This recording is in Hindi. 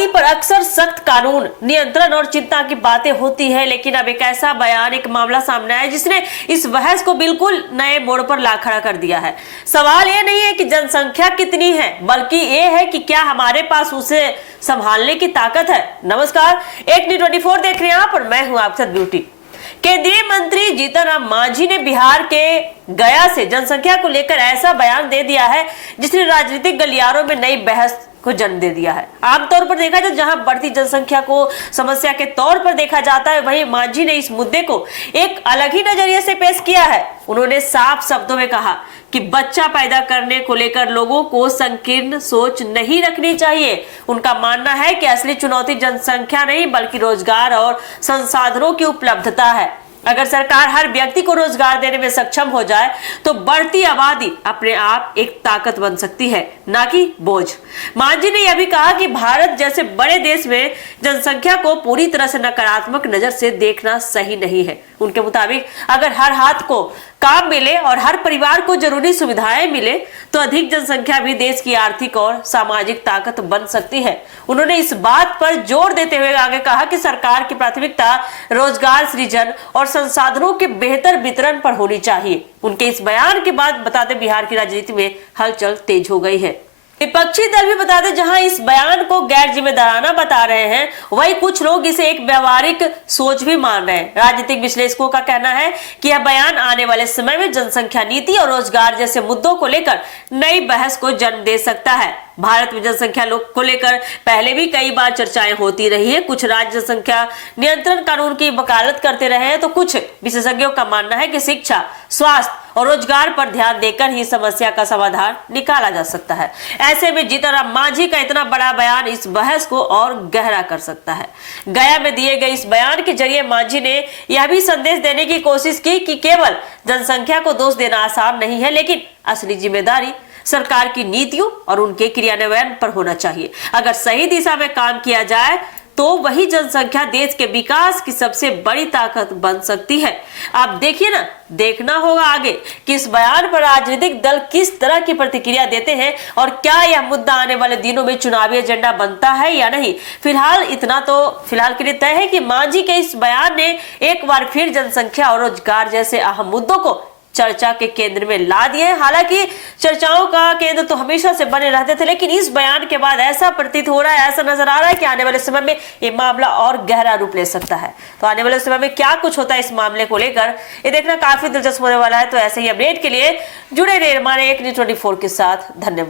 आबादी पर अक्सर सख्त कानून, नियंत्रण और चिंता की बातें होती है, लेकिन अब एक ऐसा बयान, एक मामला सामने आया जिसने इस बहस को बिल्कुल नए मोड़ पर ला खड़ा कर दिया है। सवाल ये नहीं है कि जनसंख्या कितनी है, बल्कि ये है कि क्या हमारे पास उसे संभालने की ताकत है। नमस्कार, एक न्यूज़ 24 देख रहे हैं आप और मैं हूं आपके साथ ब्यूटी। केंद्रीय मंत्री जीतन राम मांझी ने बिहार के गया से जनसंख्या को लेकर ऐसा बयान दे दिया है जिसने राजनीतिक गलियारों में नई बहस को जन्म दे दिया है। आमतौर पर देखा जाए, जहां बढ़ती जनसंख्या को समस्या के तौर पर देखा जाता है, वहीं मांझी ने इस मुद्दे को एक अलग ही नजरिए से पेश किया है। उन्होंने साफ शब्दों में कहा कि बच्चा पैदा करने को लेकर लोगों को संकीर्ण सोच नहीं रखनी चाहिए। उनका मानना है कि असली चुनौती जनसंख्या नहीं बल्कि रोजगार और संसाधनों की उपलब्धता है। अगर सरकार हर व्यक्ति को रोजगार देने में सक्षम हो जाए तो बढ़ती आबादी अपने आप एक ताकत बन सकती है, ना कि बोझ। मांझी ने यह भी कहा कि भारत जैसे बड़े देश में जनसंख्या को पूरी तरह से नकारात्मक नजर से देखना सही नहीं है। उनके मुताबिक अगर हर हाथ को काम मिले और हर परिवार को जरूरी सुविधाएं मिले तो अधिक जनसंख्या भी देश की आर्थिक और सामाजिक ताकत बन सकती है। उन्होंने इस बात पर जोर देते हुए आगे कहा कि सरकार की प्राथमिकता रोजगार सृजन और संसाधनों के बेहतर वितरण पर होनी चाहिए। उनके इस बयान के बाद बताते बिहार की राजनीति में हलचल तेज हो गई है। विपक्षी दल भी बता दें, जहां इस बयान को गैर जिम्मेदाराना बता रहे हैं, वहीं कुछ लोग इसे एक व्यवहारिक सोच भी मान रहे हैं। राजनीतिक विश्लेषकों का कहना है कि यह बयान आने वाले समय में जनसंख्या नीति और रोजगार जैसे मुद्दों को लेकर नई बहस को जन्म दे सकता है। भारत में जनसंख्या को लेकर पहले भी कई बार चर्चाएं होती रही है। कुछ राज्य जनसंख्या नियंत्रण कानून की वकालत करते रहे हैं, तो कुछ विशेषज्ञों का मानना है कि शिक्षा, स्वास्थ्य और रोजगार पर ध्यान देकर ही समस्या का समाधान निकाला जा सकता है। ऐसे में जीतन राम मांझी का इतना बड़ा बयान इस बहस को और गहरा कर सकता है। गया में दिए गए इस बयान के जरिए मांझी ने यह भी संदेश देने की कोशिश की कि केवल जनसंख्या को दोष देना आसान नहीं है, लेकिन असली जिम्मेदारी सरकार की नीतियों और उनके क्रियान्वयन पर होना चाहिए। अगर सही दिशा में काम किया जाए तो वही जनसंख्या देश के विकास की सबसे बड़ी ताकत बन सकती है। आप देखिए ना, देखना होगा आगे कि इस बयान पर राजनीतिक दल किस तरह की प्रतिक्रिया देते हैं और क्या यह मुद्दा आने वाले दिनों में चुनावी एजेंडा बनता है या नहीं। फिलहाल के लिए तय है कि मांझी के इस बयान ने एक बार फिर जनसंख्या और रोजगार जैसे अहम मुद्दों को चर्चा के केंद्र में ला दिए हैं। हालांकि चर्चाओं का केंद्र तो हमेशा से बने रहते थे, लेकिन इस बयान के बाद ऐसा प्रतीत हो रहा है, ऐसा नजर आ रहा है कि आने वाले समय में ये मामला और गहरा रूप ले सकता है। तो आने वाले समय में क्या कुछ होता है इस मामले को लेकर, ये देखना काफी दिलचस्प होने वाला है। तो ऐसे ही अपडेट के लिए जुड़े रहिए हमारे एक न्यूज़ 24 के साथ। धन्यवाद।